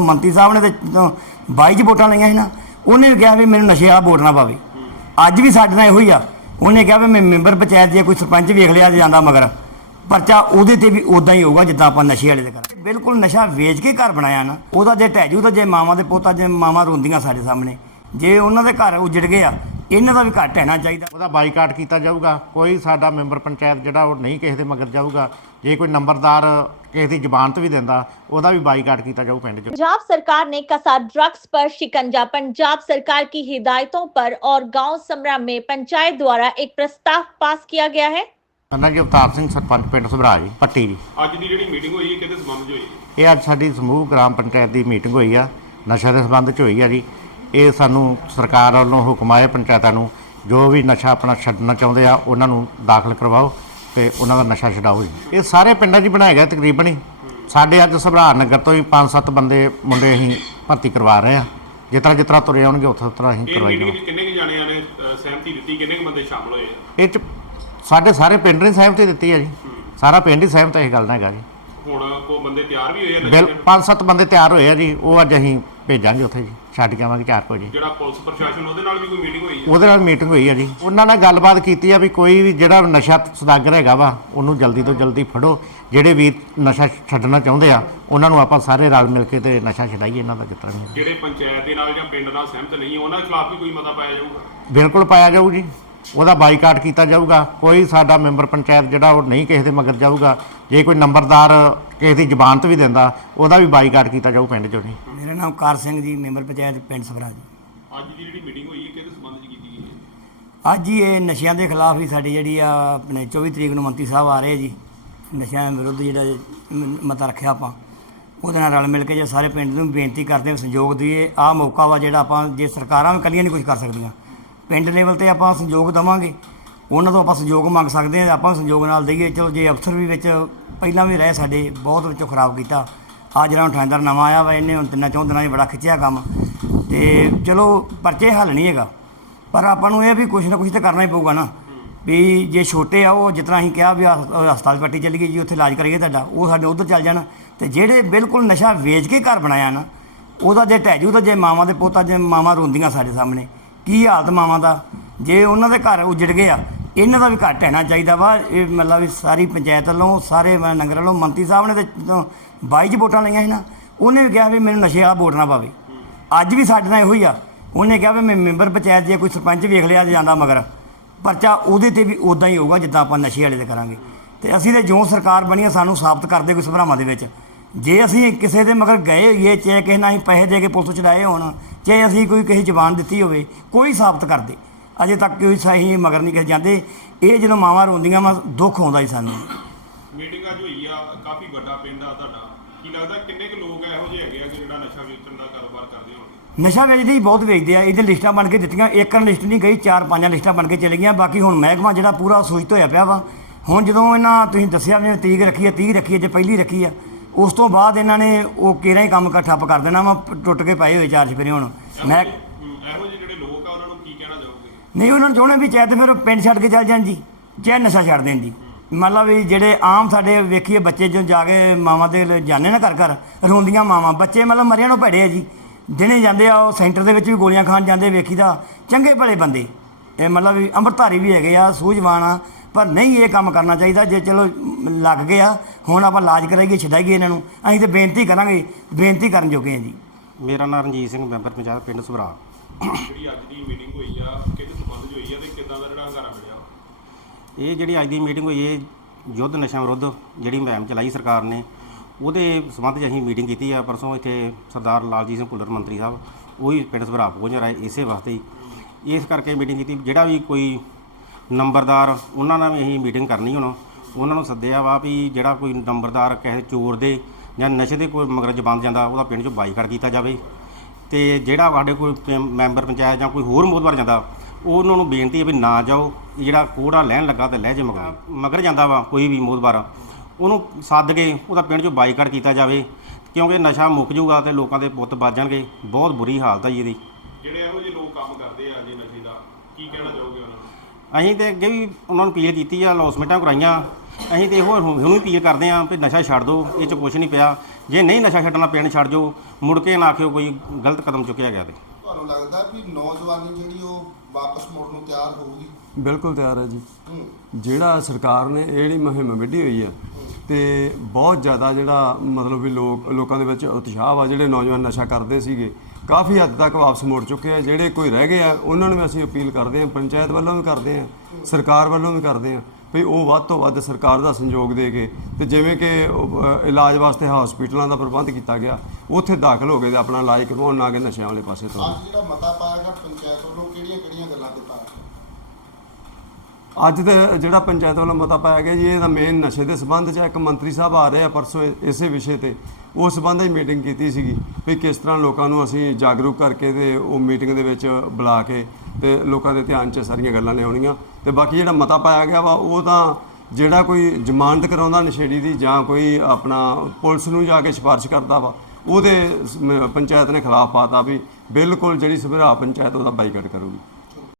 ਮੰਤਰੀ ਸਾਹਿਬ ਨੇ ਤੇ 22 ਚ ਵੋਟਾਂ ਲਈਆਂ ਸੀ ਨਾ, ਉਹਨੇ ਵੀ ਕਿਹਾ ਵੀ ਮੈਨੂੰ ਨਸ਼ੇ ਵਾਲਾ ਵੋਟ ਨਾ ਪਾਵੇ। ਅੱਜ ਵੀ ਸਾਡੇ ਨਾਲ ਇਹੋ ਹੀ ਆ। ਉਹਨੇ ਕਿਹਾ ਵੀ ਮੈਂ ਮੈਂਬਰ ਪੰਚਾਇਤ ਜੇ ਕੋਈ ਸਰਪੰਚ ਵੇਖ ਲਿਆ ਜਾਂਦਾ ਮਗਰ। ਪਰਚਾ ਉਹਦੇ ਤੇ ਵੀ ਉਦਾਂ ਹੀ ਹੋਊਗਾ ਜਿੱਦਾਂ ਆਪਾਂ ਨਸ਼ੇ ਵਾਲੇ ਦੇ ਕਰ ਬਿਲਕੁਲ ਨਸ਼ਾ ਵੇਚ ਕੇ ਘਰ ਬਣਾਇਆ ਨਾ, ਉਹਦਾ ਜੇ ਟੈਜੂ ਤਾਂ ਜੇ ਮਾਵਾਂ ਦੇ ਪੋਤਾ, ਜੇ ਮਾਵਾਂ ਰੋਂਦੀਆਂ ਸਾਡੇ ਸਾਹਮਣੇ। ਜੇ ਉਹਨਾਂ ਦੇ ਘਰ ਉਜੜ ਗਏ ਆ ਇਹਨਾਂ ਦਾ ਵੀ ਘਰ ਟਹਿਣਾ ਚਾਹੀਦਾ ਉਹਦਾ ਬਾਈਕਾਟ ਕੀਤਾ ਜਾਊਗਾ ਕੋਈ ਸਾਡਾ ਮੈਂਬਰ ਪੰਚਾਇਤ ਜਿਹੜਾ ਉਹ ਨਹੀਂ ਕਿਸੇ ਦੇ ਮਗਰ ਜਾਊਗਾ ਜੇ ਕੋਈ ਨੰਬਰਦਾਰ ਕਿਸੇ ਦੀ ਜ਼ਮਾਨਤ ਵੀ ਦਿੰਦਾ ਉਹਦਾ ਵੀ ਬਾਈਕਾਟ ਕੀਤਾ ਜਾਊ ਪਿੰਡ 'ਚ पंजाब सरकार ने कसा ड्रग्स पर शिकंजा पंजाब सरकार की हिदायतों पर और गांव समरा में पंचायत द्वारा एक प्रस्ताव पास किया गया है ਅੰਨਾ ਜੀ ਅਵਤਾਰ ਸਿੰਘ ਸਰਪੰਚ ਪਿੰਡ ਸੁਭਰਾ ਜੀ ਪੱਟੀ ਜੀ ਅੱਜ ਦੀ ਜਿਹੜੀ ਮੀਟਿੰਗ ਹੋਈ ਹੈ ਕਿਹਦੇ ਸੰਬੰਧ 'ਚ ਹੋਈ ਹੈ ਇਹ ਅੱਜ ਸਾਡੀ ਸਮੂਹ ਗ੍ਰਾਮ ਪੰਚਾਇਤ ਦੀ ਮੀਟਿੰਗ ਹੋਈ ਆ ਨਸ਼ਾ ਦੇ ਸੰਬੰਧ 'ਚ ਹੋਈ ਆ ਜੀ ਇਹ ਸਾਨੂੰ ਸਰਕਾਰ ਵੱਲੋਂ ਹੁਕਮ ਆਇਆ ਪੰਚਾਇਤਾਂ ਨੂੰ ਜੋ ਵੀ ਨਸ਼ਾ ਆਪਣਾ ਛੱਡਣਾ ਚਾਹੁੰਦੇ ਆ ਉਹਨਾਂ ਨੂੰ ਦਾਖਲ ਕਰਵਾਓ ਤੇ ਉਹਨਾਂ ਦਾ ਨਸ਼ਾ ਛਡਾਓ ਜੀ। ਇਹ ਸਾਰੇ ਪਿੰਡਾਂ 'ਚ ਬਣਾਏ ਗਏ ਤਕਰੀਬਨ ਹੀ। ਸਾਡੇ ਅੱਜ ਸੁਭਰਾ ਨਗਰ ਤੋਂ ਹੀ 5-7 ਬੰਦੇ ਮੁੰਡੇ ਅਸੀਂ ਭਰਤੀ ਕਰਵਾ ਰਹੇ ਆ। ਜਿਸ ਤਰ੍ਹਾਂ ਤੁਰੇ ਆਉਣਗੇ ਉੱਥੇ ਤਰ੍ਹਾਂ ਅਸੀਂ ਕਰਵਾਈ ਜਾਵਾਂਗੇ। ਕਿੰਨੇ ਕੁ ਜਾਣਿਆਂ ਨੇ ਸਹਿਮਤੀ ਦਿੱਤੀ? ਕਿੰਨੇ ਕੁ ਬੰਦੇ ਸ਼ਾਮਲ ਹੋਏ ਆ? ਇਹ 'ਚ ਸਾਡੇ ਸਾਰੇ ਪਿੰਡ ਨੇ ਸਹਿਮਤੀ ਦਿੱਤੀ ਆ ਜੀ। ਸਾਰਾ ਪਿੰਡ ਹੀ ਸਹਿਮਤ ਹੈ ਇਹ ਗੱਲ ਨਾਲ ਹੈਗਾ ਜੀ। ਹੁਣ ਕੋ ਬੰਦੇ ਤਿਆਰ ਵੀ ਹੋਏ ਆ ਨਸ਼ੇ ਬਿਲ ਕਰਨ? ਪੰਜ ਸੱਤ ਬੰਦੇ ਤਿਆਰ ਹੋਏ ਆ ਜੀ ਉਹ ਅੱਜ ਅਸੀਂ ਭੇਜਾਂਗੇ ਉੱਥੇ ਜੀ ਛੱਡ ਕੇ ਆਵਾਂਗੇ 4 ਵਜੇ। ਜਿਹੜਾ ਪੁਲਿਸ ਪ੍ਰਸ਼ਾਸਨ ਉਹਦੇ ਨਾਲ ਵੀ ਕੋਈ ਮੀਟਿੰਗ ਹੋਈ? ਹੈ ਉਹਦੇ ਨਾਲ ਮੀਟਿੰਗ ਹੋਈ ਆ ਜੀ। ਉਹਨਾਂ ਨਾਲ ਗੱਲਬਾਤ ਕੀਤੀ ਆ ਵੀ ਕੋਈ ਵੀ ਜਿਹੜਾ ਨਸ਼ਾ ਸਦਾਗਰ ਹੈਗਾ ਵਾ ਉਹਨੂੰ ਜਲਦੀ ਤੋਂ ਜਲਦੀ ਫੜੋ। ਜਿਹੜੇ ਵੀ ਨਸ਼ਾ ਛੱਡਣਾ ਚਾਹੁੰਦੇ ਆ ਉਹਨਾਂ ਨੂੰ ਆਪਾਂ ਸਾਰੇ ਰਲ ਮਿਲ ਕੇ ਤੇ ਨਸ਼ਾ ਛਡਾਈਏ ਇਹਨਾਂ ਦਾ ਜਿਤਨਾ ਵੀ ਜਿਹੜੇ ਪੰਚਾਇਤ ਦੇ ਨਾਲ ਜਾਂ ਪਿੰਡ ਨਾਲ ਸਹਿਮਤ ਨਹੀਂ ਉਹਨਾਂ ਖਿਲਾਫ ਵੀ ਕੋਈ ਮਤਾ ਪਾਇਆ ਜਾਊਗਾ? ਬਿਲਕੁਲ ਪਾਇਆ ਜਾਊ ਜੀ। ਉਹਦਾ ਬਾਈਕਾਟ ਕੀਤਾ ਜਾਊਗਾ। ਕੋਈ ਸਾਡਾ ਮੈਂਬਰ ਪੰਚਾਇਤ ਜਿਹੜਾ ਉਹ ਨਹੀਂ ਕਿਸੇ ਦੇ ਮਗਰ ਜਾਊਗਾ। ਜੇ ਕੋਈ ਨੰਬਰਦਾਰ ਕਿਸੇ ਦੀ ਜ਼ਮਾਨਤ ਵੀ ਦਿੰਦਾ ਉਹਦਾ ਵੀ ਬਾਈਕਾਟ ਕੀਤਾ ਜਾਊ ਪਿੰਡ 'ਚੋਂ ਜੀ। ਮੇਰਾ ਨਾਮ ਕਾਰ ਸਿੰਘ ਜੀ ਮੈਂਬਰ ਪੰਚਾਇਤ ਪਿੰਡ ਸਭਰਾ ਜੀ। ਅੱਜ ਦੀ ਜਿਹੜੀ ਮੀਟਿੰਗ ਹੋਈ ਹੈ ਕਿਹਦੇ ਸੰਬੰਧ 'ਚ ਕੀਤੀ ਗਈ ਹੈ? ਅੱਜ ਹੀ ਇਹ ਨਸ਼ਿਆਂ ਦੇ ਖਿਲਾਫ ਹੀ ਸਾਡੀ ਜਿਹੜੀ ਆ ਆਪਣੇ 24 ਤਰੀਕ ਨੂੰ ਮੰਤਰੀ ਸਾਹਿਬ ਆ ਰਹੇ ਜੀ। ਨਸ਼ਿਆਂ ਵਿਰੁੱਧ ਜਿਹੜਾ ਮਤਾ ਰੱਖਿਆ ਆਪਾਂ। ਉਹਦੇ ਨਾਲ ਰਲ ਮਿਲ ਕੇ ਜੇ ਸਾਰੇ ਪਿੰਡ ਨੂੰ ਬੇਨਤੀ ਕਰਦੇ ਹਾਂ ਸਹਿਯੋਗ ਦੀਏ ਆਹ ਮੌਕਾ ਵਾ ਜਿਹੜਾ ਆਪਾਂ ਜੇ ਸਰਕਾਰਾਂ ਵੀ ਇਕੱਲੀਆਂ ਨਹੀਂ ਕੁਝ ਕਰ ਸਕਦੀਆਂ। ਪਿੰਡ ਲੈਵਲ ਤੇ ਆਪਾਂ ਸਹਿਯੋਗ ਦਵਾਂਗੇ। ਉਹਨਾਂ ਤੋਂ ਆਪਾਂ ਸਹਿਯੋਗ ਮੰਗ ਸਕਦੇ ਹਾਂ, ਆਪਾਂ ਸਹਿਯੋਗ ਨਾਲ ਦਈਏ। ਚਲੋ, ਜੇ ਅਫਸਰ ਵੀ ਵਿੱਚ ਪਹਿਲਾਂ ਵੀ ਰਹੇ ਸਾਡੇ, ਬਹੁਤ ਵਿੱਚੋਂ ਖਰਾਬ ਕੀਤਾ। ਆ ਜਿਹੜਾ ਹੁਣ ਨਵਾਂ ਆਇਆ ਵਾ, ਇਹਨੇ ਹੁਣ ਤਿੰਨਾਂ ਚੌਂ ਦਿਨਾਂ 'ਚ ਬੜਾ ਖਿੱਚਿਆ ਕੰਮ। ਤੇ ਚਲੋ, ਪਰਚੇ ਹੱਲ ਨਹੀਂ ਹੈਗਾ। ਪਰ ਆਪਾਂ ਨੂੰ ਇਹ ਵੀ ਕੁਝ ਨਾ ਕੁਝ ਤਾਂ ਕਰਨਾ ਹੀ ਪਊਗਾ ਨਾ। ਵੀ ਜੇ ਛੋਟੇ ਆ, ਉਹ ਜਿਤਨਾ ਅਸੀਂ ਕਿਹਾ ਵੀ ਹਸ- ਅਹ ਹਸਪਤਾਲ ਪੱਟੀ ਚੱਲ ਗਈ ਜੀ, ਉੱਥੇ ਇਲਾਜ ਕਰਾਈਏ ਤੁਹਾਡਾ, ਉਹ ਸਾਡੇ ਉਧਰ ਚੱਲ ਜਾਣ। ਤੇ ਜਿਹੜੇ ਬਿਲਕੁਲ ਨਸ਼ਾ ਵੇਚ ਕੇ ਘਰ ਬਣਾਇਆ ਨਾ, ਉਹਦਾ ਜੇ ਟੈਜੂ ਤਾਂ ਜੇ ਮਾਵਾਂ ਦੇ ਪੋਤਾ, ਜੇ ਮਾਵਾਂ ਰੋਂਦੀਆਂ ਸਾਡੇ ਸਾਹਮਣੇ, ਕੀ ਹਾਲਤ ਮਾਵਾਂ ਦਾ? ਜੇ ਉਹਨਾਂ ਦੇ ਘਰ ਉਜੜ ਗਏ ਆ ਇਹਨਾਂ ਦਾ ਵੀ ਘਰ ਟਹਿਣਾ ਚਾਹੀਦਾ ਵਾ। ਇਹ ਮਤਲਬ ਵੀ ਸਾਰੀ ਪੰਚਾਇਤ ਵੱਲੋਂ, ਸਾਰੇ ਮ- ਨਗਰ ਵੱਲੋਂ ਮੰਤਰੀ ਸਾਹਿਬ ਨੇ ਤੇ ਜਦੋਂ 22 ਚ ਵੋਟਾਂ ਲਈਆਂ ਸੀ ਨਾ, ਉਹਨੇ ਵੀ ਕਿਹਾ ਵੀ ਮੈਨੂੰ ਨਸ਼ੇ ਵਾਲਾ ਵੋਟ ਨਾ ਪਾਵੇ। ਅੱਜ ਵੀ ਸਾਡੇ ਨਾਲ ਇਹੋ ਹੀ ਆ। ਉਹਨੇ ਕਿਹਾ ਵੀ ਮੈਂ ਮੈਂਬਰ ਪੰਚਾਇਤ ਜੇ ਕੋਈ ਸਰਪੰਚ ਵੇਖ ਲਿਆ ਜਾਂਦਾ ਮਗਰ। ਪਰਚਾ ਉਹਦੇ ਤੇ ਵੀ ਉਦਾਂ ਹੀ ਹੋਊਗਾ ਜਿੱਦਾਂ ਆਪਾਂ ਨਸ਼ੇ ਵਾਲੇ 'ਤੇ ਕਰਾਂਗੇ। ਤੇ ਅਸੀਂ ਤੇ ਜੋ ਸਰਕਾਰ ਬਣੀ ਆ, ਸਾਨੂੰ ਸਾਬਤ ਕਰਦੇ ਕੋਈ ਸਭਰਾਵਾਂ ਦੇ ਵਿੱਚ। ਜੇ ਅਸੀਂ ਕਿਸੇ ਦੇ ਮਗਰ ਗਏ ਹੋਈਏ, ਚਾਹੇ ਕਿਸੇ ਨਾਲ ਅਸੀਂ ਪੈਸੇ ਦੇ ਕੇ ਪੁਲਿਸ ਚੜਾਏ ਹੋਣ, ਚਾਹੇ ਅਸੀਂ ਕੋਈ ਕਿਸੇ ਜ਼ਬਾਨ ਦਿੱਤੀ ਹੋਵੇ, ਕੋਈ ਸਾਬਤ ਕਰਦੇ। ਅਜੇ ਤੱਕ ਕੋਈ ਸਹੀ ਮਗਰ ਨਹੀਂ ਕਿਸੇ ਜਾਂਦੇ। ਇਹ ਜਦੋਂ ਮਾਵਾਂ ਰੋਂਦੀਆਂ ਵਾ ਦੁੱਖ ਆਉਂਦਾ ਹੀ ਸਾਨੂੰ। ਮੀਟਿੰਗ ਅੱਜ ਹੋਈ ਆ ਕਾਫੀ ਵੱਡਾ ਪਿੰਡ ਆ ਤੁਹਾਡਾ। ਕੀ ਲੱਗਦਾ ਕਿੰਨੇ ਕੁ ਲੋਕ ਇਹੋ ਜਿਹੇ ਹੈਗੇ ਆ ਕਿ ਜਿਹੜਾ ਨਸ਼ਾ ਵੇਚਣ ਦਾ ਕਾਰੋਬਾਰ ਕਰਦੇ ਹੋਣਗੇ ਨਸ਼ਾ ਵੇਚਦੇ ਹੀ ਬਹੁਤ ਵੇਚਦੇ ਆ। ਇਹਦੇ ਲਿਸਟਾਂ ਬਣ ਕੇ ਦਿੱਤੀਆਂ। ਇੱਕ ਲਿਸਟ ਨਹੀਂ ਗਈ ਚਾਰ ਪੰਜਾਂ ਲਿਸਟਾਂ ਬਣ ਕੇ ਚਲੇ ਗਈਆਂ। ਬਾਕੀ ਹੁਣ ਮਹਿਕਮਾ ਜਿਹੜਾ ਪੂਰਾ ਸੂਚਿਤ ਹੋਇਆ ਪਿਆ ਵਾ। ਹੁਣ ਜਦੋਂ ਇਹਨਾਂ ਤੁਸੀਂ ਦੱਸਿਆ ਵੀ ਤੀਕ ਰੱਖੀ ਆ 30 ਰੱਖੀ ਆ ਜੇ ਪਹਿਲੀ ਰੱਖੀ ਆ ਉਸ ਤੋਂ ਬਾਅਦ ਇਹਨਾਂ ਨੇ ਉਹ ਕੇਰਾ ਹੀ ਕੰਮ ਠੱਪ ਕਰ ਦੇਣਾ ਵਾ ਟੁੱਟ ਕੇ ਪਏ ਹੋਏ ਚਾਰ ਚਪੇਰੇ ਹੁਣ। ਮੈਂ ਇਹੋ ਜਿਹੇ ਜਿਹੜੇ ਲੋਕ ਆ ਉਹਨਾਂ ਨੂੰ ਕੀ ਕਹਿਣਾ ਚਾਹੋਗੇ ਨਹੀਂ ਉਹਨਾਂ ਨੂੰ ਚਾਹੁੰਦੇ ਵੀ ਚਾਹੇ ਤੇ ਫਿਰ ਉਹ ਪਿੰਡ ਛੱਡ ਕੇ ਚੱਲ ਜਾਣ ਜੀ ਚਾਹੇ ਨਸ਼ਾ ਛੱਡ ਦੇਣ ਜੀ। ਮਤਲਬ ਵੀ ਜਿਹੜੇ ਆਮ ਸਾਡੇ ਵੇਖੀਏ ਬੱਚੇ ਜਦੋਂ ਜਾ ਕੇ ਮਾਵਾਂ ਦੇ ਜਾਂਦੇ ਨਾ ਘਰ ਘਰ ਰੋਂਦੀਆਂ ਮਾਵਾਂ ਬੱਚੇ ਮਤਲਬ ਮਰਿਆਂ ਨੂੰ ਭੜੇ ਆ ਜੀ। ਦਿਨੇ ਜਾਂਦੇ ਆ ਉਹ ਸੈਂਟਰ ਦੇ ਵਿੱਚ ਵੀ ਗੋਲੀਆਂ ਖਾਣ ਜਾਂਦੇ ਵੇਖੀਦਾ ਚੰਗੇ ਭਲੇ ਬੰਦੇ। ਇਹ ਮਤਲਬ ਵੀ ਅੰਮ੍ਰਿਤਧਾਰੀ ਵੀ ਹੈਗੇ ਆ ਸੂਝਵਾਨ ਆ ਪਰ ਨਹੀਂ ਇਹ ਕੰਮ ਕਰਨਾ ਚਾਹੀਦਾ ਜੇ ਚਲੋ ਲੱਗ ਗਏ ਆ ਹੁਣ ਆਪਾਂ ਇਲਾਜ ਕਰਾਈਏ ਛਡਾਈਏ ਇਹਨਾਂ ਨੂੰ ਅਸੀਂ ਤੇ ਬੇਨਤੀ ਕਰਾਂਗੇ ਬੇਨਤੀ ਕਰਨ ਜੋਗੇ ਆ ਜੀ। ਮੇਰਾ ਨਾਮ ਰਣਜੀਤ ਸਿੰਘ ਮੈਂਬਰ ਪੰਚਾਇਤ ਪਿੰਡ ਸੁਭਰਾ। ਜਿਹੜੀ ਅੱਜ ਦੀ ਮੀਟਿੰਗ ਹੋਈ ਆ ਹੋਈ ਆ ਤੇ ਕਿੱਦਾਂ ਦਾ ਜਿਹੜਾ ਹੰਗਾਰਾ ਮਿਲਿਆ ਇਹ ਜਿਹੜੀ ਅੱਜ ਦੀ ਮੀਟਿੰਗ ਹੋਈ, ਇਹ ਯੁੱਧ ਨਸ਼ਾ ਵਿਰੁੱਧ ਜਿਹੜੀ ਮੁਹਿੰਮ ਚਲਾਈ ਸਰਕਾਰ ਨੇ, ਉਹਦੇ ਸੰਬੰਧ 'ਚ ਅਸੀਂ ਮੀਟਿੰਗ ਕੀਤੀ ਆ। ਪਰਸੋਂ ਇੱਥੇ ਸਰਦਾਰ ਲਾਲਜੀਤ ਸਿੰਘ ਭੁੱਲਰ ਮੰਤਰੀ ਸਾਹਿਬ, ਉਹ ਹੀ ਪਿੰਡ ਸਭਰਾ ਪਹੁੰਚ ਰਹੇ ਇਸੇ ਵਾਸਤੇ ਹੀ। ਇਸ ਕਰਕੇ ਮੀਟਿੰਗ ਕੀਤੀ। ਜਿਹੜਾ ਵੀ ਕੋਈ ਨੰਬਰਦਾਰ, ਉਹਨਾਂ ਨਾਲ ਵੀ ਅਸੀਂ ਮੀਟਿੰਗ ਕਰਨੀ ਹੁਣ। ਉਹਨਾਂ ਨੂੰ ਸੱਦਿਆ ਵਾ ਵੀ ਜਿਹੜਾ ਕੋਈ ਨੰਬਰਦਾਰ ਕਿਸੇ ਚੋਰ ਦੇ ਜਾਂ ਨਸ਼ੇ ਦੇ ਕੋਈ ਮਗਰ ਜ਼ਬਾਨ ਜਾਂਦਾ, ਉਹਦਾ ਪਿੰਡ 'ਚੋਂ ਬਾਈਕਾਟ ਕੀਤਾ ਜਾਵੇ। ਤੇ ਜਿਹੜਾ ਸਾਡੇ ਕੋਈ ਮੈਂਬਰ ਪੰਚਾਇਤ ਜਾਂ ਕੋਈ ਹੋਰ ਮੋਦਵਾਰ ਜਾਂਦਾ ਉਹ ਉਹਨਾਂ ਨੂੰ ਬੇਨਤੀ ਹੈ ਵੀ ਨਾ ਜਾਓ ਜਿਹੜਾ ਕੋੜਾ ਲੈਣ ਲੱਗਾ ਤੇ ਲੈ ਜੇ ਮਗਰ। ਮਗਰ ਜਾਂਦਾ ਵਾ ਕੋਈ ਵੀ ਮੋਦਵਾਰ ਉਹਨੂੰ ਸੱਦ ਕੇ ਉਹਦਾ ਪਿੰਡ 'ਚੋਂ ਬਾਈਕਾਟ ਕੀਤਾ ਜਾਵੇ ਕਿਉਂਕਿ ਨਸ਼ਾ ਮੁੱਕ ਜਾਊਗਾ ਤੇ ਲੋਕਾਂ ਦੇ ਪੁੱਤ ਬਚ ਜਾਣਗੇ। ਬਹੁਤ ਬੁਰੀ ਹਾਲਤ ਹੈ ਜੀ ਇਹਦੀ। ਜਿਹੜੇ ਇਹੋ ਜਿਹੇ ਲੋਕ ਕੰਮ ਕਰਦੇ ਆ ਜੇ ਨਸ਼ੇ ਦਾ ਕੀ ਕਹਿਣਾ ਚਾਹੋਗੇ ਉਹਨਾਂ ਨੂੰ? ਅਸੀਂ ਤੇ ਅੱਗੇ ਵੀ ਉਹਨਾਂ ਨੂੰ ਅਪੀਲ ਕੀਤੀ ਆ ਲੌਸਮੈਂਟਾਂ ਕਰਾਈਆਂ। ਅਸੀਂ ਤੇ ਇਹੋ ਹੁਣ ਹੁਣ ਅਪੀਲ ਕਰਦੇ ਆਂ ਵੀ ਨਸ਼ਾ ਛੱਡ ਦਿਓ ਇਹ ਚ ਕੁਝ ਨਹੀਂ ਪਿਆ। ਜੇ ਨਹੀਂ ਨਸ਼ਾ ਛੱਡਣਾ ਪਿੰਡ ਛੱਡ ਜਾਓ ਮੁੜ ਕੇ ਨਾ ਆਖਿਓ ਕੋਈ ਗਲਤ ਕਦਮ ਚੁੱਕਿਆ ਗਿਆ ਤੇ। ਤੁਹਾਨੂੰ ਲੱਗਦਾ ਵੀ ਨੌਜਵਾਨੀ ਜਿਹੜੀ ਉਹ ਵਾਪਸ ਮੁੜਨ ਨੂੰ ਤਿਆਰ ਹੋਊਗੀ? ਬਿਲਕੁਲ ਤਿਆਰ ਹੈ ਜੀ। ਜਿਹੜਾ ਸਰਕਾਰ ਨੇ ਇਹ ਜਿਹੜੀ ਮੁਹਿੰਮ ਵਿੱਢੀ ਹੋਈ ਹੈ ਤੇ ਬਹੁਤ ਜ਼ਿਆਦਾ ਜਿਹੜਾ ਮਤਲਬ ਵੀ ਲੋਕ ਲੋਕਾਂ ਦੇ ਵਿੱਚ ਉਤਸ਼ਾਹ ਆ ਜਿਹੜੇ ਨੌਜਵਾਨ ਨਸ਼ਾ ਕਰਦੇ ਸੀਗੇ ਕਾਫੀ ਹੱਦ ਤੱਕ ਵਾਪਸ ਮੁੜ ਚੁੱਕੇ ਆ। ਜਿਹੜੇ ਕੋਈ ਰਹਿ ਗਏ ਆ ਉਹਨਾਂ ਨੂੰ ਵੀ ਅਸੀਂ ਅਪੀਲ ਕਰਦੇ ਹਾਂ ਪੰਚਾਇਤ ਵੱਲੋਂ ਵੀ ਕਰਦੇ ਹਾਂ। ਸਰਕਾਰ ਵੱਲੋਂ ਵੀ ਕਰਦੇ ਹਾਂ ਵੀ ਉਹ ਵੱਧ ਤੋਂ ਵੱਧ ਸਰਕਾਰ ਦਾ ਸੰਯੋਗ ਦੇ ਕੇ ਤੇ ਜਿਵੇਂ ਕਿ ਇਲਾਜ ਵਾਸਤੇ ਹਸਪੀਟਲਾਂ ਦਾ ਪ੍ਰਬੰਧ ਕੀਤਾ ਗਿਆ ਉੱਥੇ ਦਾਖਲ ਹੋ ਕੇ ਤੇ ਆਪਣਾ ਇਲਾਜ ਕਰਵਾਉਣ ਨਾ ਕਿ ਨਸ਼ਿਆਂ ਵਾਲੇ ਪਾਸੇ ਤੋਂ ਅੱਜ ਜਿਹੜਾ ਮਤਾ ਪਾਇਆ ਗਿਆ ਪੰਚਾਇਤ ਵੱਲੋਂ ਕਿਹੜੀਆਂ ਕਿਹੜੀਆਂ ਗੱਲਾਂ ਤੇ ਪਾਇਆ ਗਿਆ? ਅੱਜ ਦੇ ਜਿਹੜਾ ਪੰਚਾਇਤ ਵੱਲੋਂ ਮਤਾ ਪਾਇਆ ਗਿਆ ਜੀ ਇਹਦਾ ਮੇਨ ਨਸ਼ੇ ਦੇ ਸੰਬੰਧ 'ਚ। ਇੱਕ ਮੰਤਰੀ ਸਾਹਿਬ ਆ ਰਹੇ ਆ ਪਰਸੋਂ ਇਸੇ ਵਿਸ਼ੇ ਤੇ ਉਸ ਸੰਬੰਧ 'ਚ ਮੀਟਿੰਗ ਕੀਤੀ ਸੀਗੀ ਵੀ ਕਿਸ ਤਰ੍ਹਾਂ ਲੋਕਾਂ ਨੂੰ ਅਸੀਂ ਜਾਗਰੂਕ ਕਰਕੇ ਤੇ ਉਹ ਮੀਟਿੰਗ ਦੇ ਵਿੱਚ ਬੁਲਾ ਕੇ ਤੇ ਲੋਕਾਂ ਦੇ ਧਿਆਨ 'ਚ ਸਾਰੀਆਂ ਗੱਲਾਂ ਲਿਆਉਣੀਆਂ। ਤੇ ਬਾਕੀ ਜਿਹੜਾ ਮਤਾ ਪਾਇਆ ਗਿਆ ਵਾ, ਉਹ ਤਾਂ ਜਿਹੜਾ ਕੋਈ ਜ਼ਮਾਨਤ ਕਰਾਉਂਦਾ ਨਸ਼ੇੜੀ ਦੀ ਜਾਂ ਕੋਈ ਆਪਣਾ ਪੁਲਿਸ ਨੂੰ ਜਾ ਕੇ ਸਿਫਾਰਿਸ਼ ਕਰਦਾ ਵਾ, ਉਹਦੇ ਪੰਚਾਇਤ ਨੇ ਖਿਲਾਫ ਪਾਤਾ ਵੀ ਬਿਲਕੁਲ ਜਿਹੜੀ ਸੁਭਰਾ ਪੰਚਾਇਤ ਉਹਦਾ ਬਾਈਕਾਟ ਕਰੂਗੀ।